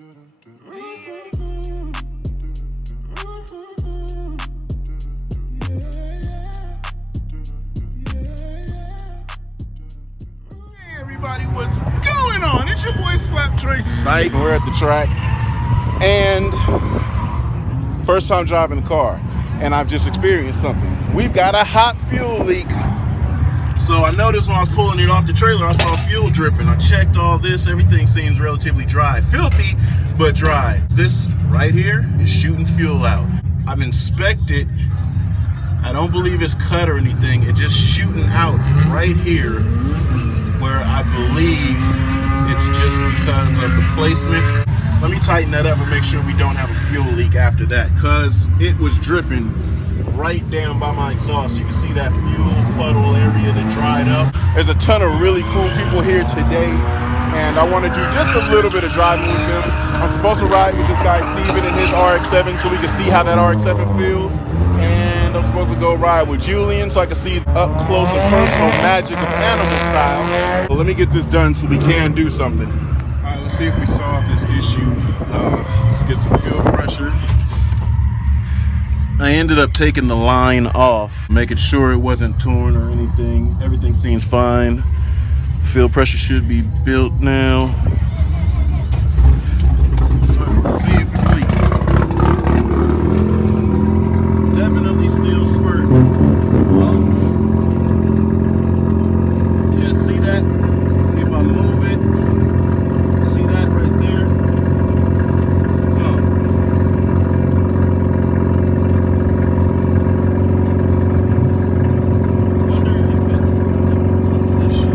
Everybody, what's going on? It's your boy Slap Trace Sight. We're at the track and first time driving the car, and I've just experienced something. We've got a hot fuel leak. So I noticed when I was pulling it off the trailer, I saw fuel dripping. I checked all this, everything seems relatively dry. Filthy, but dry. This right here is shooting fuel out. I've inspected. I don't believe it's cut or anything. It's just shooting out right here, where I believe it's just because of the placement. Let me tighten that up and make sure we don't have a fuel leak after that, because it was dripping right down by my exhaust. You can see that fuel puddle area that dried up. There's a ton of really cool people here today, and I want to do just a little bit of driving with them. I'm supposed to ride with this guy Steven in his RX-7 so we can see how that RX-7 feels. And I'm supposed to go ride with Julian so I can see up close and personal magic of animal style. So let me get this done so we can do something. All right, let's see if we solve this issue. Let's get some fuel pressure. I ended up taking the line off, making sure it wasn't torn or anything. Everything seems fine. Fuel pressure should be built now. Right, let's see if it's leaking. Definitely still spurting. Yeah, see that? See if I move it. See that right there? Wonder if it's the position.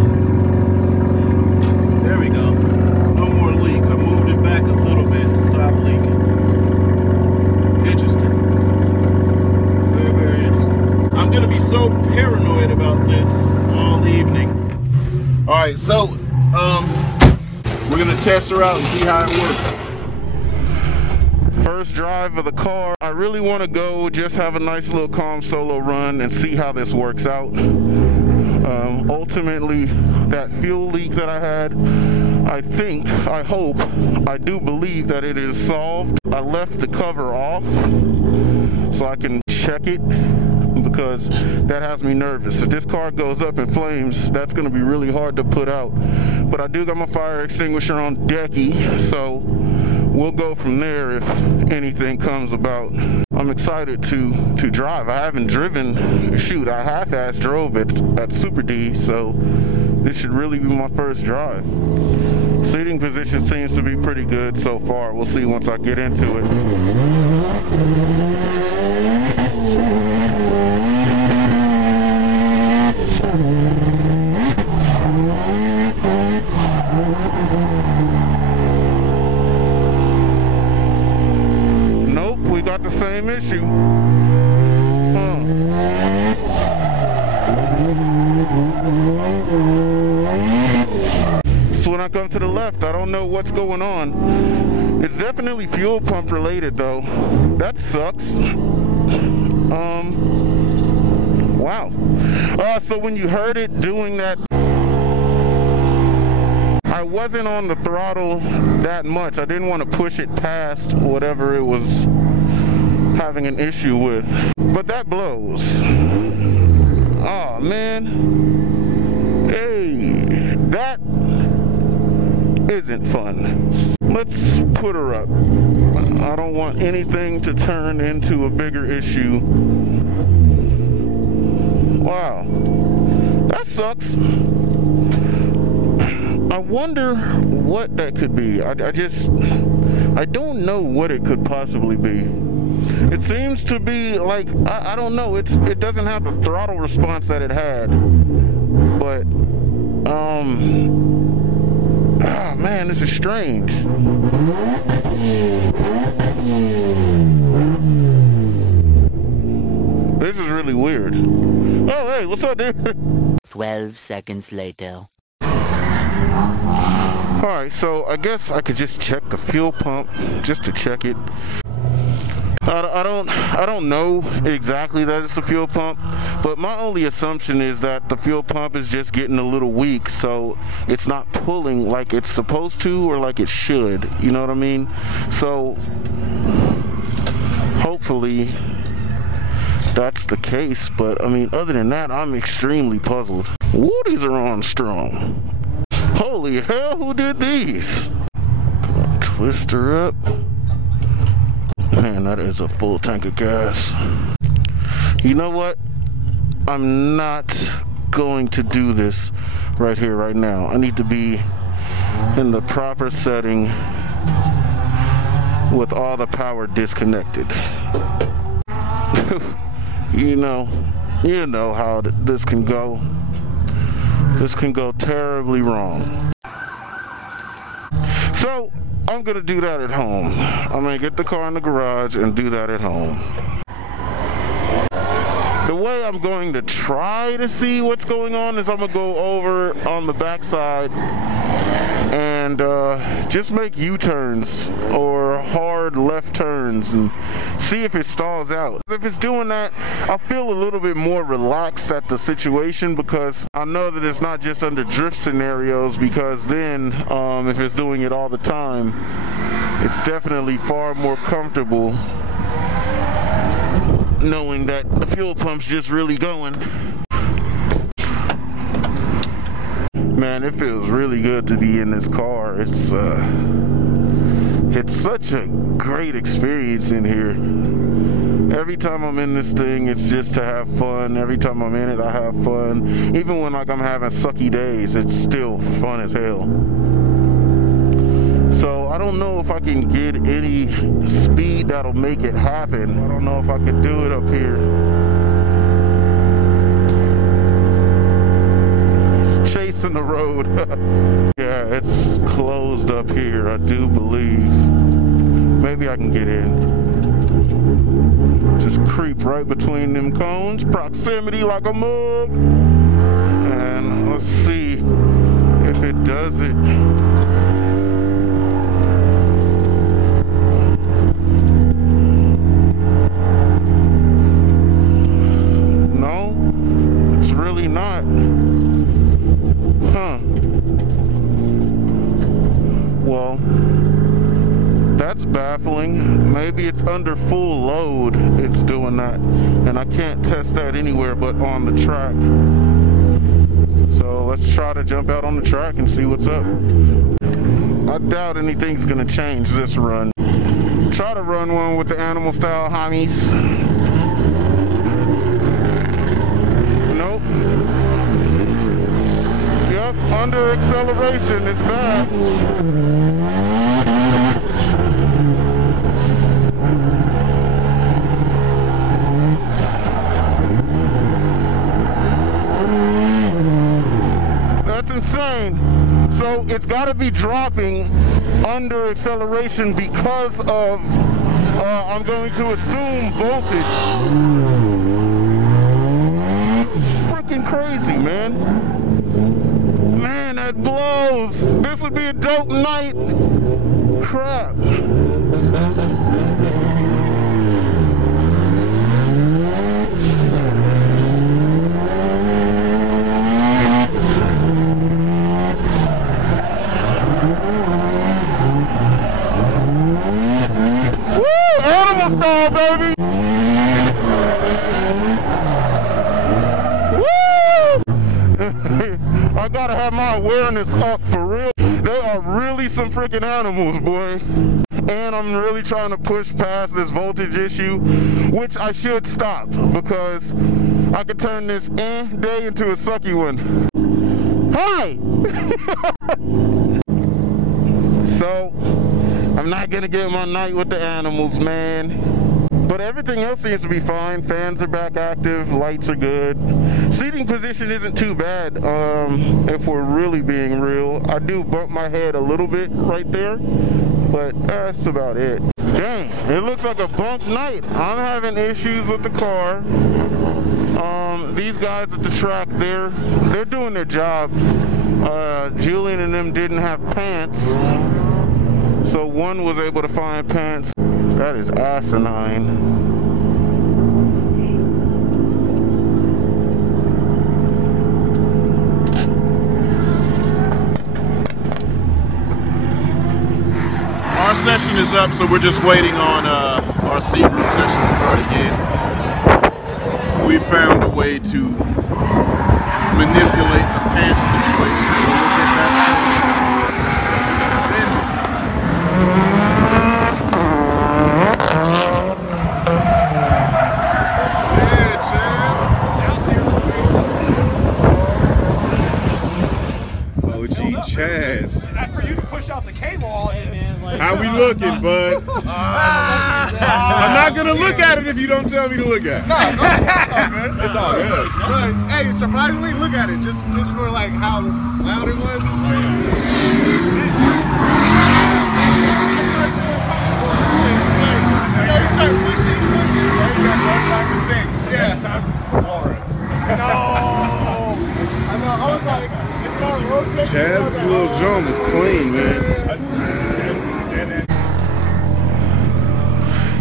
There we go. No more leak. I moved it back a little bit and stopped leaking. Interesting. Very interesting. I'm gonna be so paranoid about this all evening. All right, so we're gonna test her out and see how it works. First drive of the car. I really want to go just have a nice little calm solo run and see how this works out. Ultimately, that fuel leak that I had, I hope, I do believe that it is solved. I left the cover off so I can check it, because that has me nervous. If this car goes up in flames, that's going to be really hard to put out. But I do got my fire extinguisher on decky, so we'll go from there if anything comes about. I'm excited to drive. I haven't driven, shoot, I half-ass drove it at Super D, so this should really be my first drive. Seating position seems to be pretty good so far. We'll see once I get into it. Nope, we got the same issue. So when I come to the left, I don't know what's going on. It's definitely fuel pump related though. That sucks. Wow. So when you heard it doing that, I wasn't on the throttle that much. I didn't want to push it past whatever it was having an issue with. But that blows. Oh man. Hey, that isn't fun. Let's put her up. I don't want anything to turn into a bigger issue. Wow, that sucks. I wonder what that could be. I don't know what it could possibly be. It seems to be like, I don't know, it doesn't have the throttle response that it had. But, oh man, this is strange. This is really weird. Oh, hey, what's up, dude? 12 seconds later. Alright, so I guess I could just check the fuel pump, just to check it. I don't know exactly that it's a fuel pump, but my only assumption is that the fuel pump is just getting a little weak, so it's not pulling like it's supposed to or like it should, you know what I mean? So hopefully that's the case, but I mean, other than that, I'm extremely puzzled. Woo, these are on strong. Holy hell, who did these? Twist her up. Man, that is a full tank of gas. You know what? I'm not going to do this right here, right now. I need to be in the proper setting with all the power disconnected. You know how this can go. This can go terribly wrong. So, I'm gonna do that at home. I'm gonna get the car in the garage and do that at home. The way I'm going to try to see what's going on is I'm gonna go over on the backside and just make U-turns or hard left turns and see if it stalls out. If it's doing that, I'll feel a little bit more relaxed at the situation, because I know that it's not just under drift scenarios, because then if it's doing it all the time, it's definitely far more comfortable knowing that the fuel pump's just really going. Man, it feels really good to be in this car. It's such a great experience in here. Every time I'm in this thing, it's just to have fun. Every time I'm in it, I have fun. Even when like I'm having sucky days, it's still fun as hell. So I don't know if I can get any speed that'll make it happen. I don't know if I could do it up here. It's chasing the road. Yeah, it's closed up here, I do believe. Maybe I can get in. Just creep right between them cones. Proximity like a mug. And let's see if it does it. No, it's really not. Huh. Well, that's baffling. Maybe it's under full load it's doing that, and I can't test that anywhere but on the track. So let's try to jump out on the track and see what's up. I doubt anything's gonna change this run. Try to run one with the animal style homies. Nope. Yep, under acceleration is bad. That's insane. So it's got to be dropping under acceleration because of, I'm going to assume, voltage. Freaking crazy, man. Man, that blows. This would be a dope night. Crap. Animal style, baby! Woo! I gotta have my awareness up for real. They are really some freaking animals, boy. And I'm really trying to push past this voltage issue, which I should stop, because I could turn this day into a sucky one. Hi! So, I'm not gonna get my night with the animals, man. But everything else seems to be fine. Fans are back active, lights are good. Seating position isn't too bad, if we're really being real. I do bump my head a little bit right there, but that's about it. Dang, it looks like a bunk night. I'm having issues with the car. These guys at the track, they're doing their job. Julian and them didn't have pants, so one was able to find pants. That is asinine. Our session is up, so we're just waiting on our C group session to start again. We found a way to manipulate the pants situation, so we'll get that. OG Chaz. For you to push out the K-wall, man. Like, how we looking, bud? I'm not gonna look at it if you don't tell me to look at it. No, it's all good. It's all good. But, hey, surprisingly, look at it. Just for like how loud it was. You start pushing. Yeah. It's time to floor it. No. I know. I was like, it's not rotating. Chaz's little Joan is clean, man.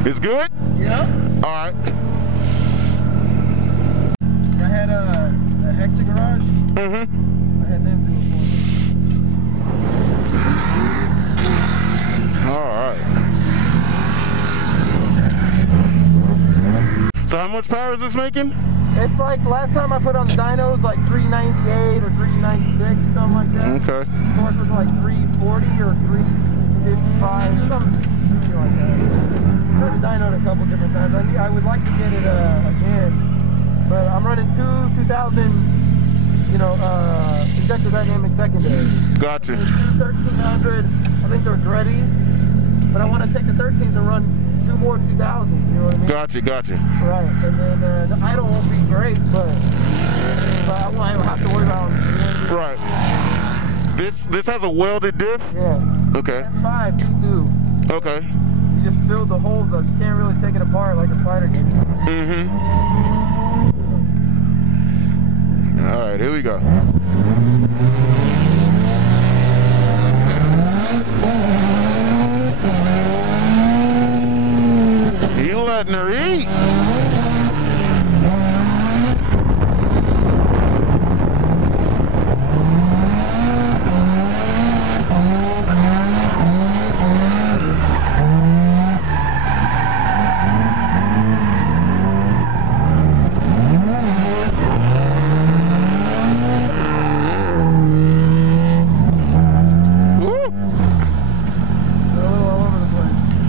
It's good? Yeah. All right. I had a Hexa garage. Mm-hmm. I had them do it All right. So how much power is this making? It's like last time I put on the dyno, it was like 398 or 396, something like that. Okay. Torque was like 340 or 355, something like that. Turned the dyno a couple different times. I would like to get it again, but I'm running two 2000, injector dynamic secondary. Gotcha. 1300, I think they're Gretties, but I want to take the 13s and run two more 2000s, you know what I mean? Gotcha. Right, and then the idle won't be great, but I won't have to worry about it. Right. This has a welded diff? Yeah. Okay. F5, D2. Okay. You just fill the holes up. You can't really take it apart like a spider can. Mm-hmm. All right, here we go. You letting her eat?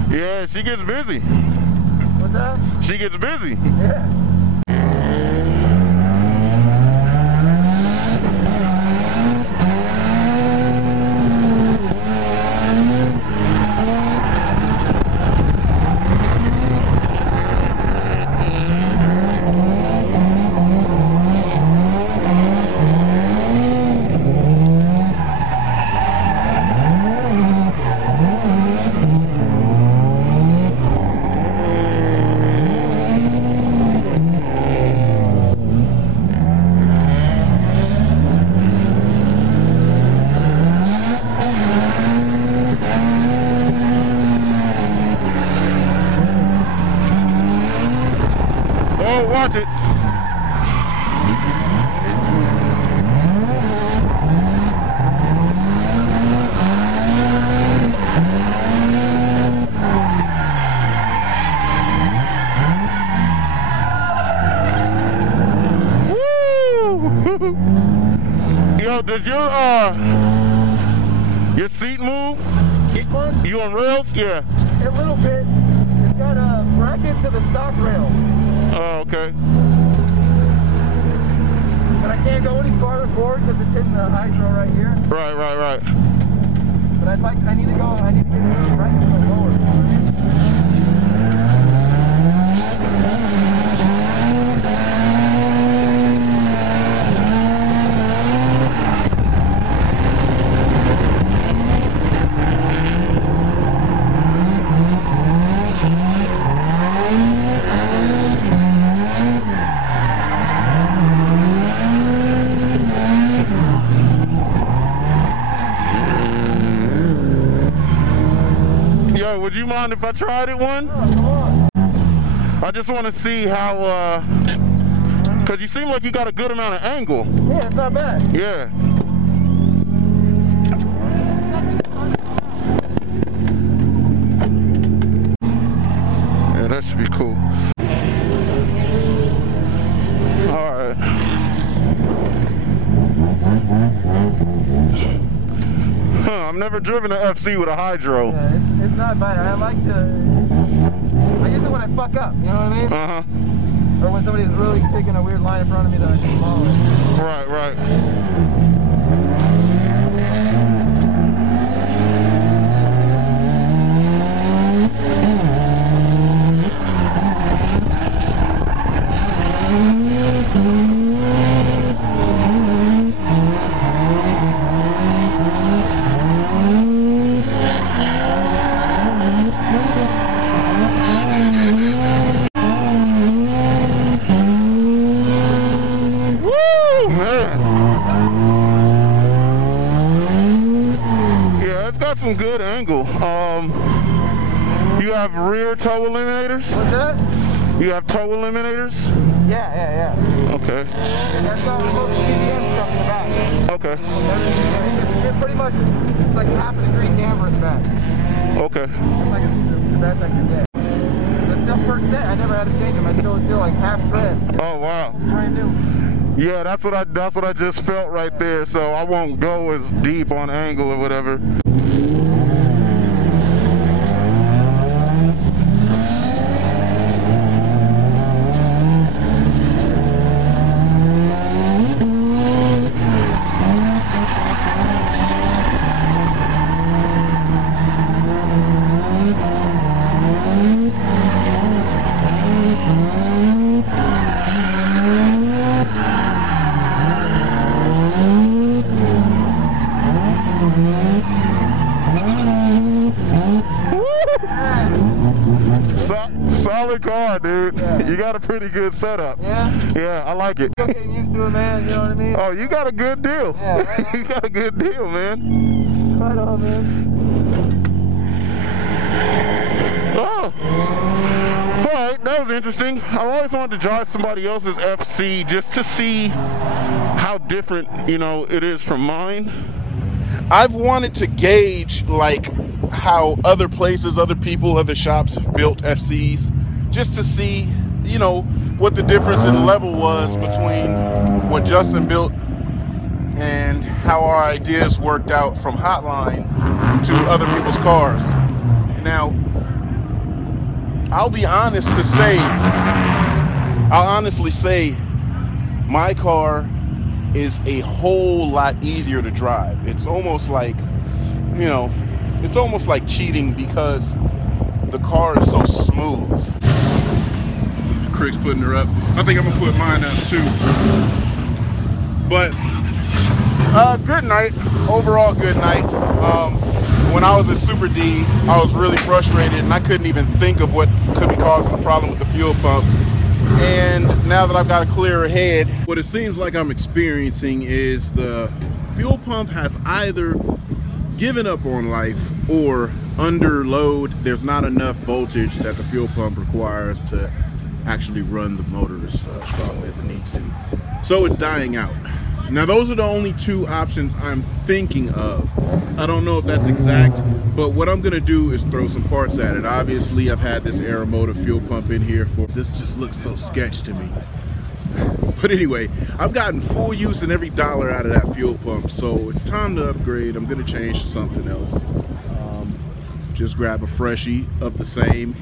Yeah, she gets busy. What's that? She gets busy. Yeah. Oh, watch it. Woo! Yo, does your seat move? This one? You on rails? Yeah. A little bit. It's got a bracket to the stock rail. Oh, okay. But I can't go any farther forward because it's hitting the hydro right here. Right. But I need to get right to the lower. would you mind if I tried it one? Oh, come on. I just want to see how, because you seem like you got a good amount of angle. Yeah, it's not bad. Yeah. Yeah, that should be cool. All right. Huh, I've never driven an FC with a hydro. Yeah, it's not bad. I use it when I fuck up, you know what I mean? Uh-huh. Or when somebody's really taking a weird line in front of me that I can follow. Right, right. Some good angle. You have rear toe eliminators? What's that? You have toe eliminators? Yeah. Okay. That's all most PDM stuff in the back. Okay. It's pretty much, it's like half a degree camber in the back. Okay. That's like the best I can get. But still percent, I never had to change them. I still like half tread. Oh wow. It's brand new. Yeah, that's what I just felt right there. So I won't go as deep on angle or whatever. Solid car, dude. Yeah. You got a pretty good setup. Yeah? Yeah, I like it. Still getting used to it, man. You know what I mean? Oh, you got a good deal. Yeah, right. You got a good deal, man. Right on, man. Oh. Alright, that was interesting. I always wanted to drive somebody else's FC just to see how different, you know, it is from mine. I've wanted to gauge like how other places, other people, other shops have built FCs, just to see, you know, what the difference in level was between what Justin built and how our ideas worked out from Hotline to other people's cars. Now, I'll honestly say my car is a whole lot easier to drive. It's almost like, you know, it's almost like cheating because the car is so smooth. Crick's putting her up. I think I'm gonna put mine up too. But good night. Overall, good night. When I was at Super D, I was really frustrated and I couldn't even think of what could be causing the problem with the fuel pump. And now that I've got a clearer head, what it seems like I'm experiencing is the fuel pump has either given up on life or under load. There's not enough voltage that the fuel pump requires to actually run the motor as strongly as it needs to. So it's dying out. Now those are the only two options I'm thinking of. I don't know if that's exact, but what I'm gonna do is throw some parts at it. Obviously I've had this Aeromotive fuel pump in here for, this just looks so sketch to me. But anyway, I've gotten full use in every dollar out of that fuel pump, so it's time to upgrade. I'm gonna change to something else. Just grab a freshie of the same,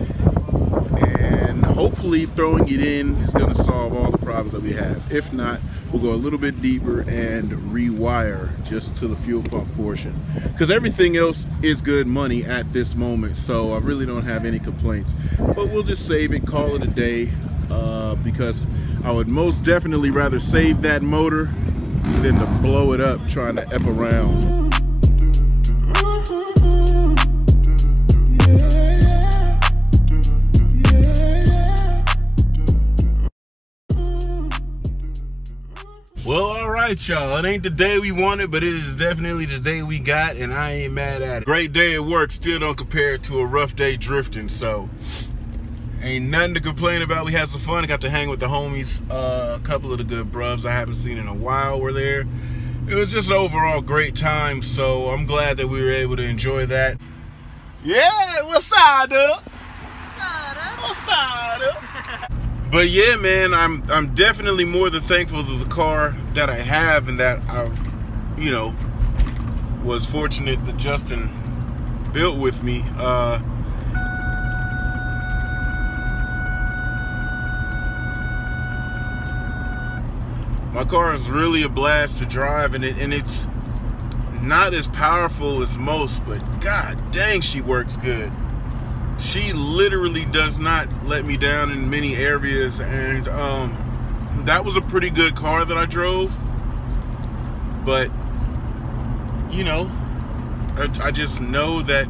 and hopefully throwing it in is gonna solve all the problems that we have. If not, we'll go a little bit deeper and rewire just to the fuel pump portion, because everything else is good money at this moment, so I really don't have any complaints. But we'll just save it, call it a day, because I would most definitely rather save that motor than to blow it up trying to F around. Well, all right, right, y'all. It ain't the day we wanted, but it is definitely the day we got, and I ain't mad at it. Great day at work still don't compare to a rough day drifting, so ain't nothing to complain about. We had some fun. I got to hang with the homies. A couple of the good bruvs I haven't seen in a while were there. It was just an overall great time, so I'm glad that we were able to enjoy that. Yeah, what's up, dude? What's up, dude? But yeah, man, I'm definitely more than thankful to the car that I have, and that I, you know, was fortunate that Justin built with me. My car is really a blast to drive, and it's not as powerful as most, but god dang, she works good. She literally does not let me down in many areas, and that was a pretty good car that I drove. But you know, I just know that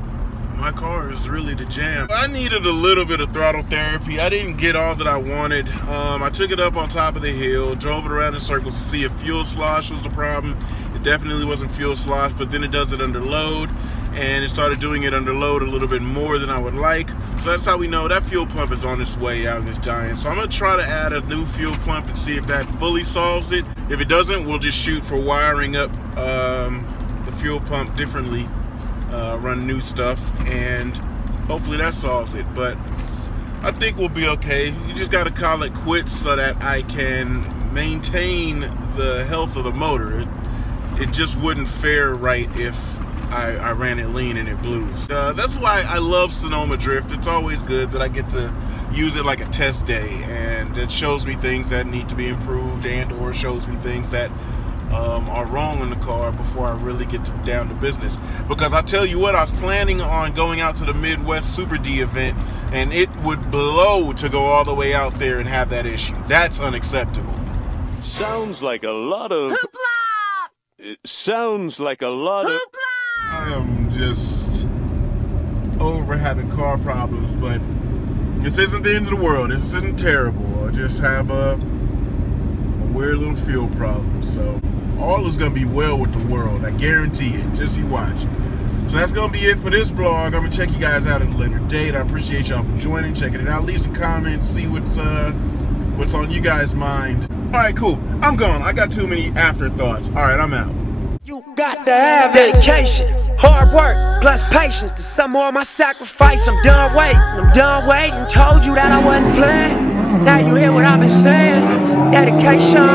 my car is really the jam. I needed a little bit of throttle therapy. I didn't get all that I wanted. I took it up on top of the hill, drove it around in circles to see if fuel slosh was the problem. It definitely wasn't fuel slosh, but then it does it under load, and it started doing it under load a little bit more than I would like. So that's how we know that fuel pump is on its way out in this giant. So I'm gonna try to add a new fuel pump and see if that fully solves it. If it doesn't, we'll just shoot for wiring up the fuel pump differently, run new stuff, and hopefully that solves it. But I think we'll be okay. You just gotta call it quits so that I can maintain the health of the motor. It just wouldn't fare right if I ran it lean and it blew. That's why I love Sonoma Drift. It's always good that I get to use it like a test day, and it shows me things that need to be improved, and or shows me things that are wrong in the car before I really get down to business. Because I tell you what, I was planning on going out to the Midwest Super D event, and it would blow to go all the way out there and have that issue. That's unacceptable. Sounds like a lot of... Hoopla! It sounds like a lot of... I am just over having car problems, but this isn't the end of the world. This isn't terrible. I just have a weird little fuel problem. So all is going to be well with the world. I guarantee it. Just you watch. So that's going to be it for this vlog. I'm going to check you guys out at a later date. I appreciate y'all for joining, checking it out. Leave some comments, see what's on you guys' mind. All right, cool. I'm gone. I got too many afterthoughts. All right, I'm out. You got to have dedication, hard work, plus patience. To some more of my sacrifice, I'm done waiting. Told you that I wasn't playing. Now you hear what I've been saying. Dedication.